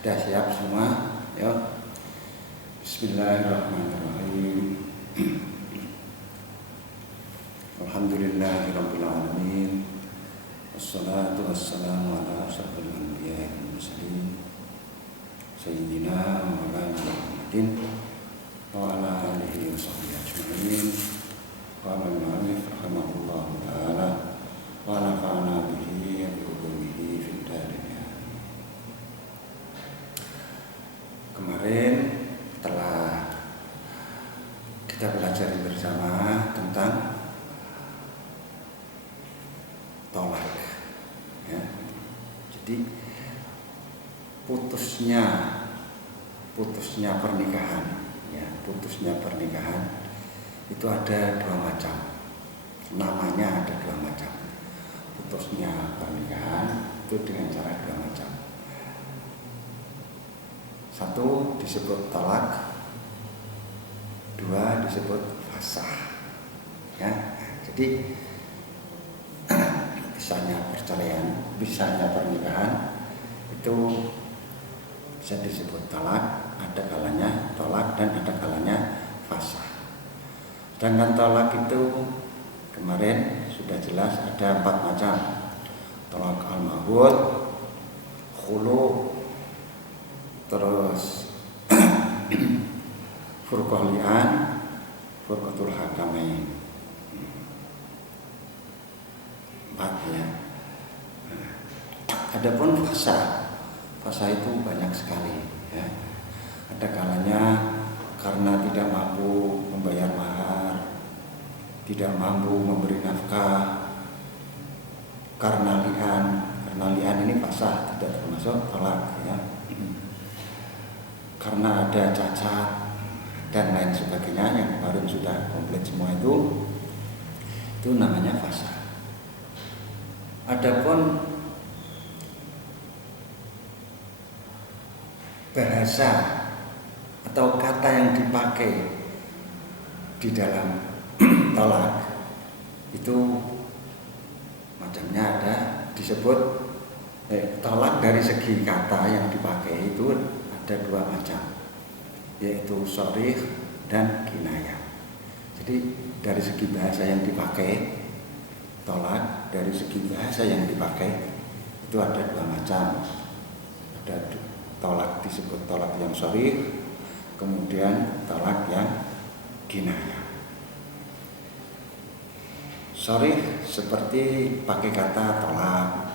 Sudah siap semua? Yuk. Bismillahirrahmanirrahim. Alhamdulillahirabbil alamin. Wassalatu wassalamu ala asyrofil anbiya'i wal mursalin sayyidina wa maulana Muhammadin wa ala alihi wa sahbihi ajma'in. Qala al-mu'allif rahimahullahu ta'ala wa nafa'ana bihi wa bi ulumihi fid dharain. Kemarin telah kita belajar bersama tentang tolak, ya. Jadi putusnya pernikahan, ya, putusnya pernikahan itu ada dua macam. Namanya ada dua macam. Putusnya pernikahan itu dengan cara dua macam. Satu disebut talak, dua disebut fasah, ya. Jadi bisanya perceraian, bisanya pernikahan itu bisa disebut talak, ada kalanya tolak dan ada kalanya fasah. Sedangkan tolak itu kemarin sudah jelas ada 4 macam. Tolak al-mahud, khulu, terus furqah li'an, furqatul hakamain. 4, ya. Adapun fasah itu banyak sekali, ya. Ada kalanya karena tidak mampu membayar mahar, tidak mampu memberi nafkah, karena li'an ini fasah, tidak termasuk tolak, ya. Karena ada cacat dan lain sebagainya yang kemarin sudah komplit semua itu namanya fasah. Adapun bahasa atau kata yang dipakai di dalam tolak itu macamnya ada, disebut tolak dari segi kata yang dipakai itu ada 2 macam, yaitu sharih dan kinayah. Jadi dari segi bahasa yang dipakai tolak, dari segi bahasa yang dipakai itu ada 2 macam. Ada tolak disebut tolak yang sharih, kemudian tolak yang kinayah. Sharih seperti pakai kata tolak,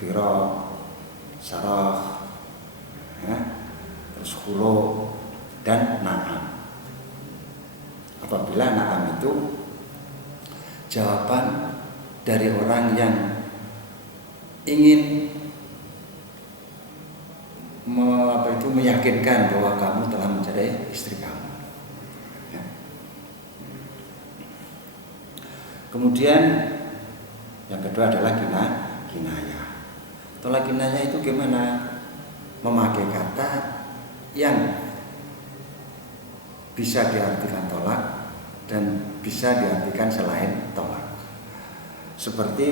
firaq, sarah, ya, terus khulu dan na'am. Apabila na'am itu jawaban dari orang yang ingin meyakinkan bahwa kamu telah menjadi istri kamu, ya. Kemudian yang kedua adalah kinayah. Tolak kinayah itu gimana? Memakai kata yang bisa diartikan tolak dan bisa diartikan selain tolak. Seperti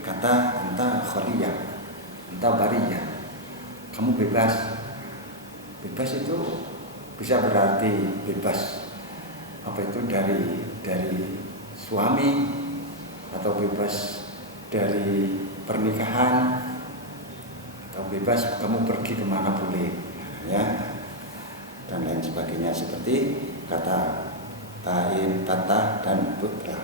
kata anta khaliyah, anta bariyah, kamu bebas. Bebas itu bisa berarti bebas dari suami, atau bebas dari pernikahan, atau bebas kamu pergi kemana boleh, ya, dan lain sebagainya, seperti kata tain, tata, dan putra.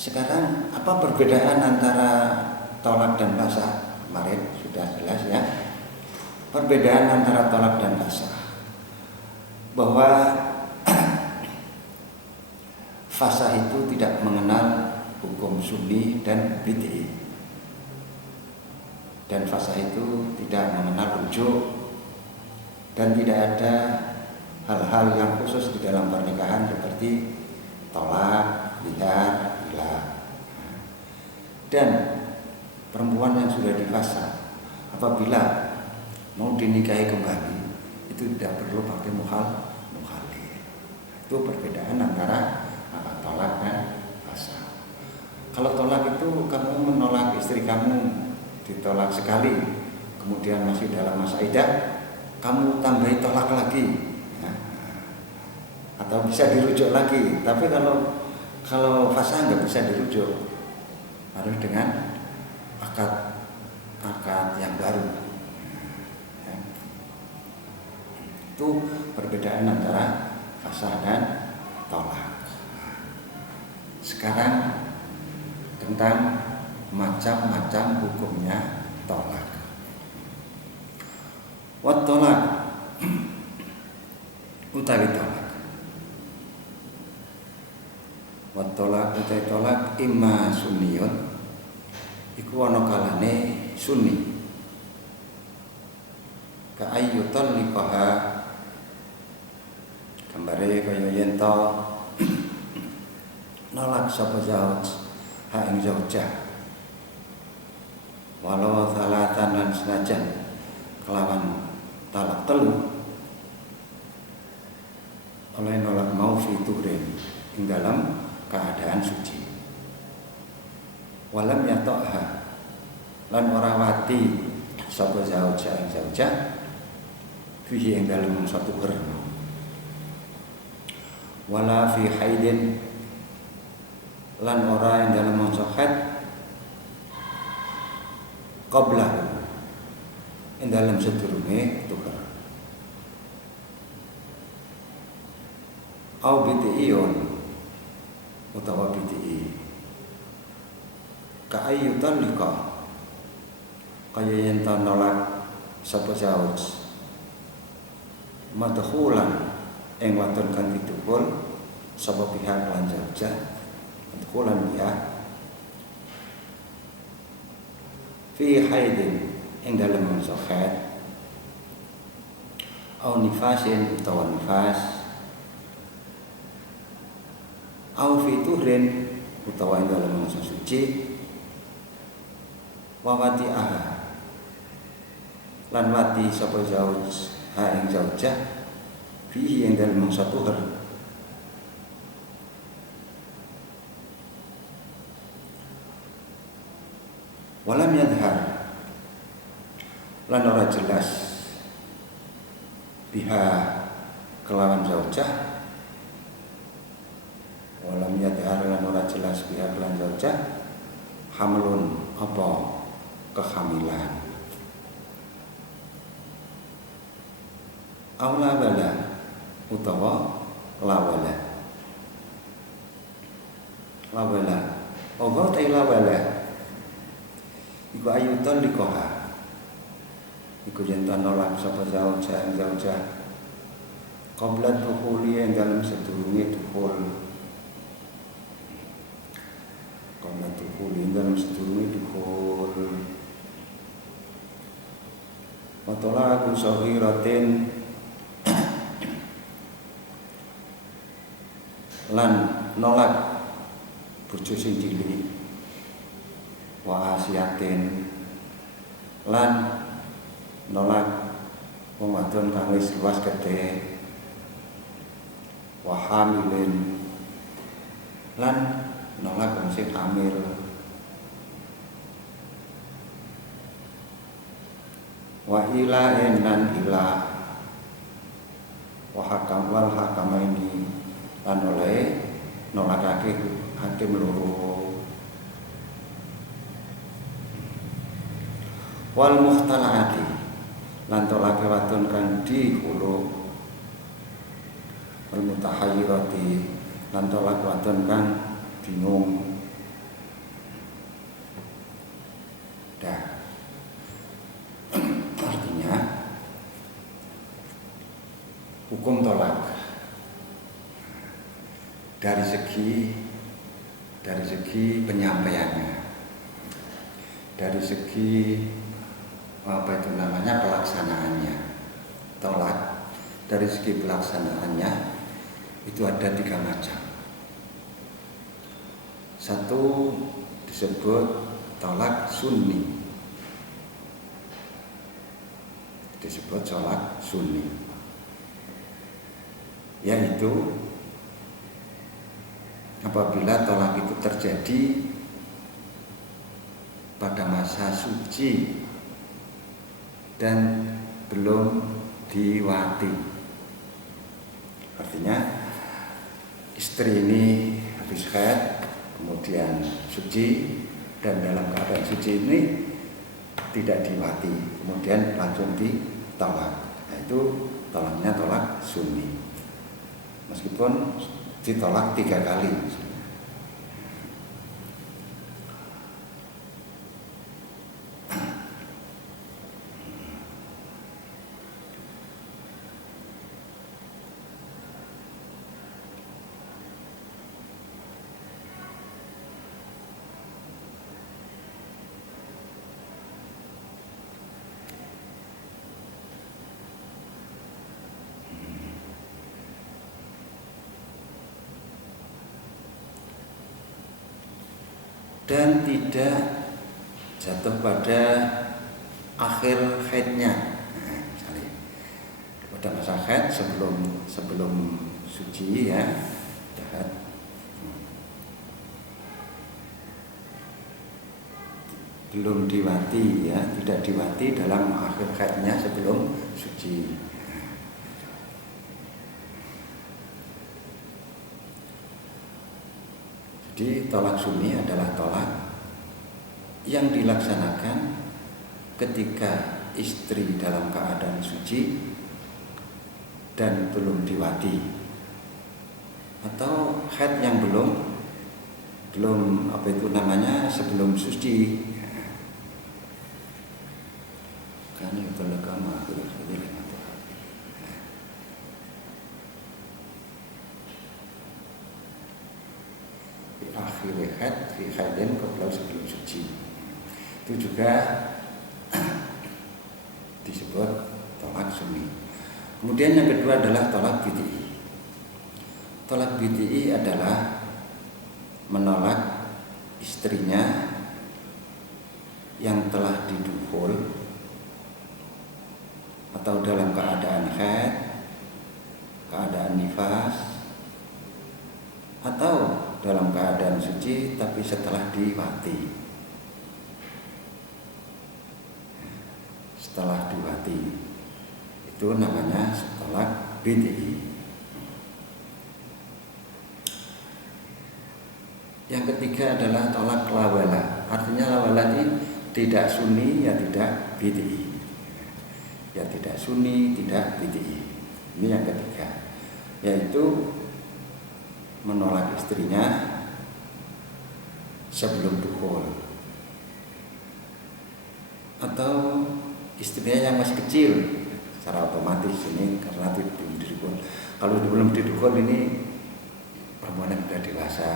Sekarang apa perbedaan antara tolak dan fasah? Kemarin sudah jelas, ya. Perbedaan antara tolak dan fasah, bahwa fasah itu tidak mengenal hukum sunni dan bid'i, dan fasah itu tidak mengenal rujuk, dan tidak ada hal-hal yang khusus di dalam pernikahan seperti tolak, li'an, ilah. Dan perempuan yang sudah difasah apabila mau dinikahi kembali itu tidak perlu pakai mukhalil. Itu perbedaan antara tolak dan fasah. Kalau tolak itu kamu menolak istri kamu, ditolak sekali, kemudian masih dalam masa iddah, kamu tambahi tolak lagi, ya. Atau bisa dirujuk lagi. Tapi kalau fasah nggak bisa dirujuk, harus dengan akad yang baru. Ya. Itu perbedaan antara fasah dan tolak. Sekarang tentang macam-macam hukumnya tolak. Wat tolak utawi tolak. Wat tolak utawi tolak imma sunniyun, iku ana kalane sunni. Ka ayyutal liqaha, gambare kaya yen to nolak sapa zauj ha ing zaujah, walau salatan lan senajan kelawan talak telu, oleh nolak mau fiturin ing dalam keadaan suci. Walam yata'ha, lan ora wati sapa zaujah ing zaujah fihi ing dalam satu gerno. Wala fi haidin, lan ora ing dalam masa haid qabla ing dalam sedurunge tuker. Au biti'iyun utawa biti'i, ka ayyutan liqa, kaya yen ta nolak sapa zauj madkhulan ing wadon kang didukul sapa pihak lan zaujah, madkhulan biha fi haidin ing dalem masa haid, au nifasin utawa nifas, au fi tuhrin utawa ing dalem masa suci, wa wati'aha, lan wati sapa zauj ha ing zaujah fihi ing dalem masa tuhur. Walam yadhar, lan ora jelas biha kelawan zaujah, walam yadhar lan ora jelas biha kelawan zaujah hamlun apa kehamilan, aula bala utawa lawala. Lawala Allah ta'ala wala iku ayutan likoha, iku jentan nolak sapa zaujah qabla dukhuli yang dalam sedurunge dukhul, qabla dukhuli yang dalam sedurunge dukhul. Wa talaqu saghiratin, lan nolak bojo sing cilik, wa asiatin, lan nolak wong wadon kang wis luas gedhe, wa hamilin, lan nolak wong sing hamil, wa ilahin lan ilah, wa hakam wal hakamaini, lan oleh nolakake hakim loro, wal muhtalaati, lan tolake wadon kang dihulu, wal mutahayyirati, lan tolak wadon kang bingung. Dah, artinya hukum tolak dari segi penyampaiannya, dari segi pelaksanaannya. Tolak dari segi pelaksanaannya itu ada 3 macam. Satu disebut tolak sunni, disebut tolak sunni, yaitu apabila tolak itu terjadi pada masa suci dan belum diwati. Artinya istri ini habis haid, kemudian suci, dan dalam keadaan suci ini tidak diwati, kemudian langsung ditolak. Nah, itu tolaknya tolak sunni, meskipun ditolak 3 kali. Dan tidak jatuh pada akhir haidnya. Nah, misalnya pada masa haid sebelum suci ya, belum diwati ya, tidak diwati dalam akhir haidnya sebelum suci. Jadi tolak sunni adalah tolak yang dilaksanakan ketika istri dalam keadaan suci dan belum diwati, atau haid yang belum sebelum suci. Kan itu agama akhir haid fi haidin qabla sebelum suci. Itu juga disebut tolak sunni. Kemudian yang kedua adalah tolak bid'i. Tolak bid'i adalah menolak istrinya yang telah didukhul atau dalam keadaan haid, keadaan nifas, atau dalam keadaan suci tapi setelah diwati. Setelah diwati itu namanya tolak bid'i. Yang ketiga adalah tolak lawala. Artinya lawala ini tidak sunni ya tidak bid'i. Ya tidak sunni, tidak bid'i. Ini yang ketiga, yaitu menolak istrinya sebelum dukhul, atau istrinya yang masih kecil secara otomatis ini karena belum didukhul. Kalau belum didukhul ini perempuan yang sudah dewasa.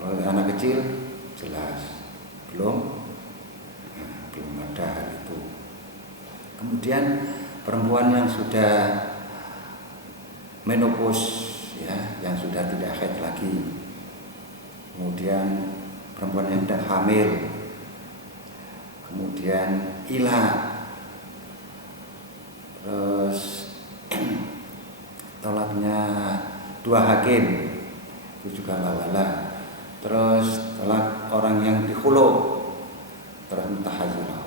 Kalau anak kecil jelas belum ada hal itu. Kemudian perempuan yang sudah menopause ya, yang sudah tidak haid lagi, kemudian perempuan yang sudah hamil, kemudian ila, terus tolaknya 2 hakim itu juga lawala, terus tolak orang yang dikhulu, terus mutahazirah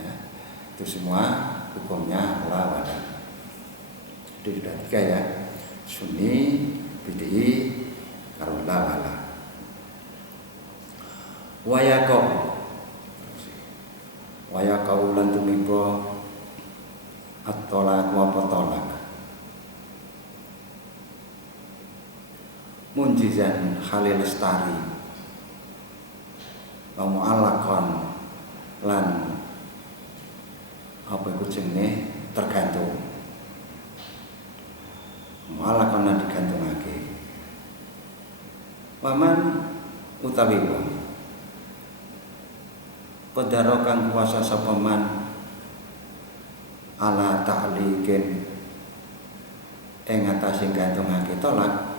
ya, itu semua hukumnya lawala. Itu sudah 3 ya, sunni, bid'i, karo lawala. Wayaqau lan tumiba at-tolak wa potolak munjizan khalil lestari wa mu'allaqan lan apa iku jenenge tergantung. Mu'allaqan lan digantungake. Waman utawi wong Qadara kang kuasa sapa man ala ta'liqin ing atase gantungake tolak,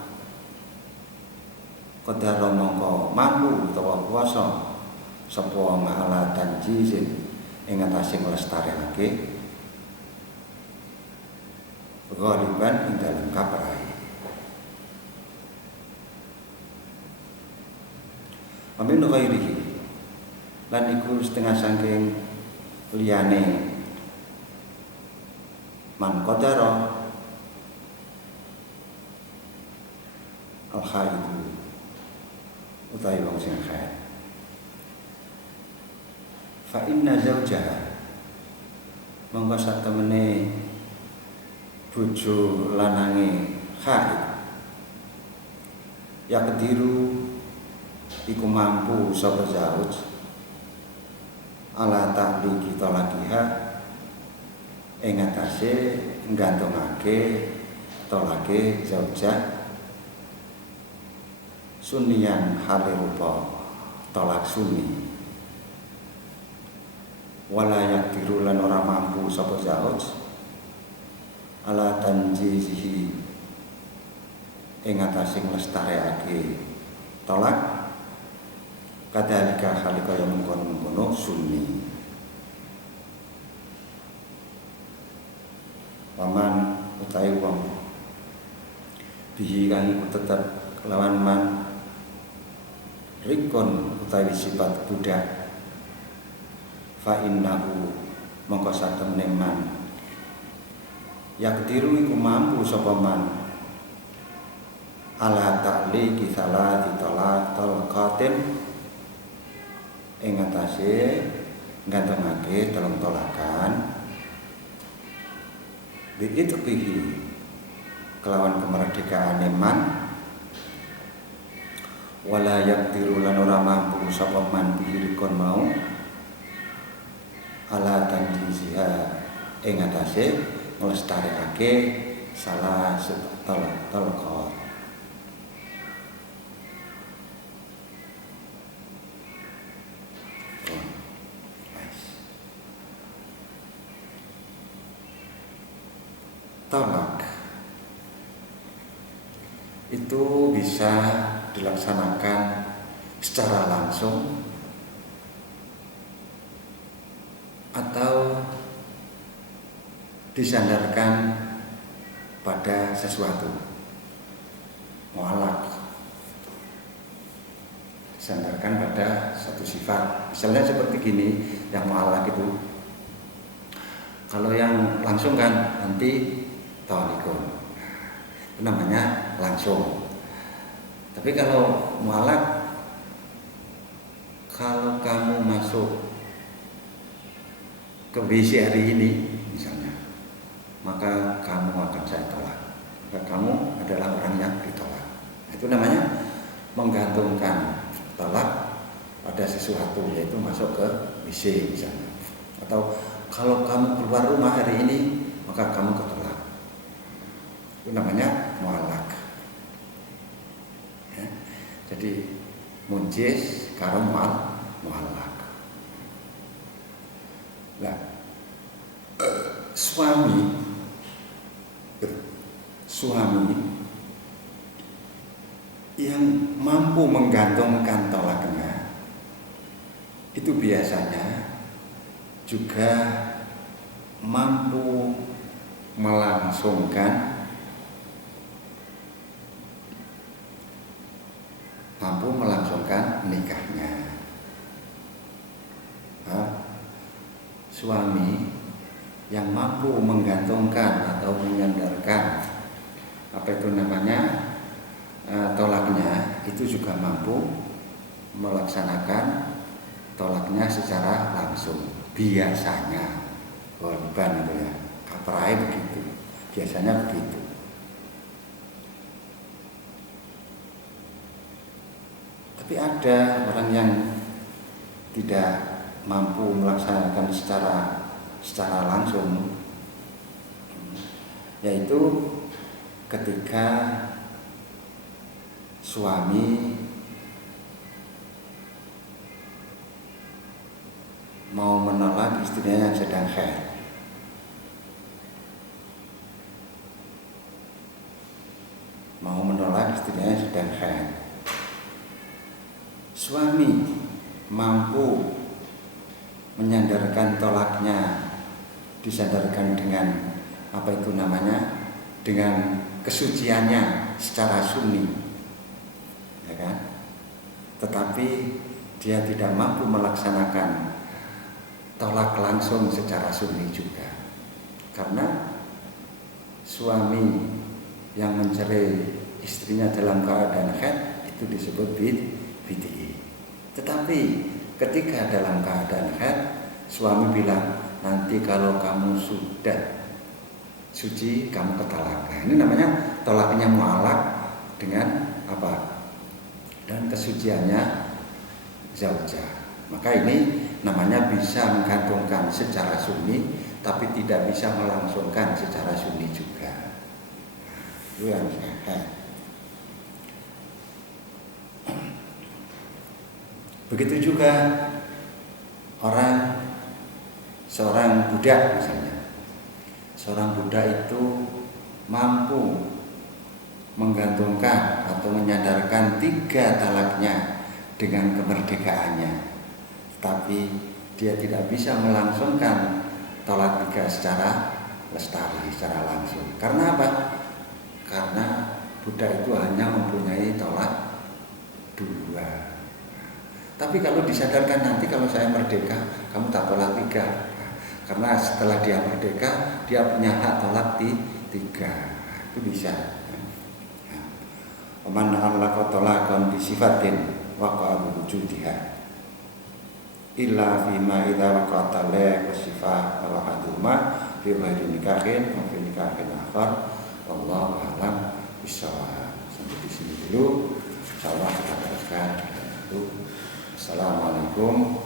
Qadara mongko mampu utawa kuasa sapa ala tanjizin ing atase nglestarekake ghaliban ing dalem kaprahe. Amin ghairihi lan iku setengah saking liyane man qadara al-khaidu utawi wong sing khair. Fa inna zaujaha mongko satemene bojo lanange khair ya kediru iku mampu sapa zauj ala ta'liqi talaqiha ing atase nggantungake tolake zaujah sunniyan hale rupa tolak sunni wala yakdiru lan ora mampu sapa zauj ala tanjizihi ing atase nglestarekake tolak kadhalika hale kaya mengkono-mengkono sunni. Waman utawi wong bihi kang iku tetep lawan man rikon utawi sifat budak fa innahu mongko satemene man yakdiru iku mampu sapa man ala ta'liqi salati talaqatin ing atase nggantungake telung tolakan bi'itqihi kelawan kemerdekaane man wala yakdiru lan ora mampu sapa man bihirikon mau ala tanjiziha ing atase nglestarekake salah talaqat. Talak itu bisa dilaksanakan secara langsung atau disandarkan pada sesuatu. Mu'allaq disandarkan pada satu sifat. Misalnya seperti gini, yang mu'allaq itu kalau yang langsung kan nanti talikun, itu namanya langsung. Tapi kalau mu'allaq, kalau kamu masuk ke WC hari ini misalnya, maka kamu akan saya tolak. Maka kamu adalah orang yang ditolak. Itu namanya menggantungkan tolak pada sesuatu, yaitu masuk ke WC misalnya. Atau kalau kamu keluar rumah hari ini, maka kamu ketolak. Itu namanya mu'allaq. Ya. Jadi munjiz karo mu'allaq. Nah, suami yang mampu menggantungkan tolaknya itu biasanya juga mampu melangsungkan nikahnya. Suami yang mampu menggantungkan atau menyandarkan apa itu namanya tolaknya, itu juga mampu melaksanakan tolaknya secara langsung. Biasanya korban itu ya, kaprae begitu. Biasanya begitu. Tapi ada orang yang tidak mampu melaksanakan secara langsung, yaitu ketika suami mau menolak istrinya yang sedang haid. Suami mampu menyandarkan tolaknya, disandarkan dengan apa itu namanya, dengan kesuciannya secara sunni, ya kan? Tetapi dia tidak mampu melaksanakan tolak langsung secara sunni juga. Karena suami yang mencerai istrinya dalam keadaan haid itu disebut bid'i. Tetapi ketika dalam keadaan haid, suami bilang, nanti kalau kamu sudah suci, kamu ketalak. Nah, ini namanya tolaknya mu'alaq dengan apa? Dan kesuciannya zaujah. Maka ini namanya bisa menggantungkan secara sunni, tapi tidak bisa melangsungkan secara sunni juga. Itu yang sehat. Begitu juga seorang budak misalnya. Seorang budak itu mampu menggantungkan atau menyadarkan 3 talaknya dengan kemerdekaannya, tapi dia tidak bisa melangsungkan talak 3 secara lestari, secara langsung. Karena apa? Karena budak itu hanya mempunyai talak 2. Tapi kalau disadarkan nanti kalau saya merdeka, kamu tak tolak 3. Karena setelah dia merdeka, dia punya hak tolak 3. Itu bisa. Man allaqa talaqan bi sifatin waqa'a bi wujudiha illa fima idza waqa'a talaq wa sifat wa haduma fi ghairi nikahin wa fi nikahin akhar wallahu a'lam bishawab. Sampai di sini dulu. Insyaallah kita teruskan. Assalamualaikum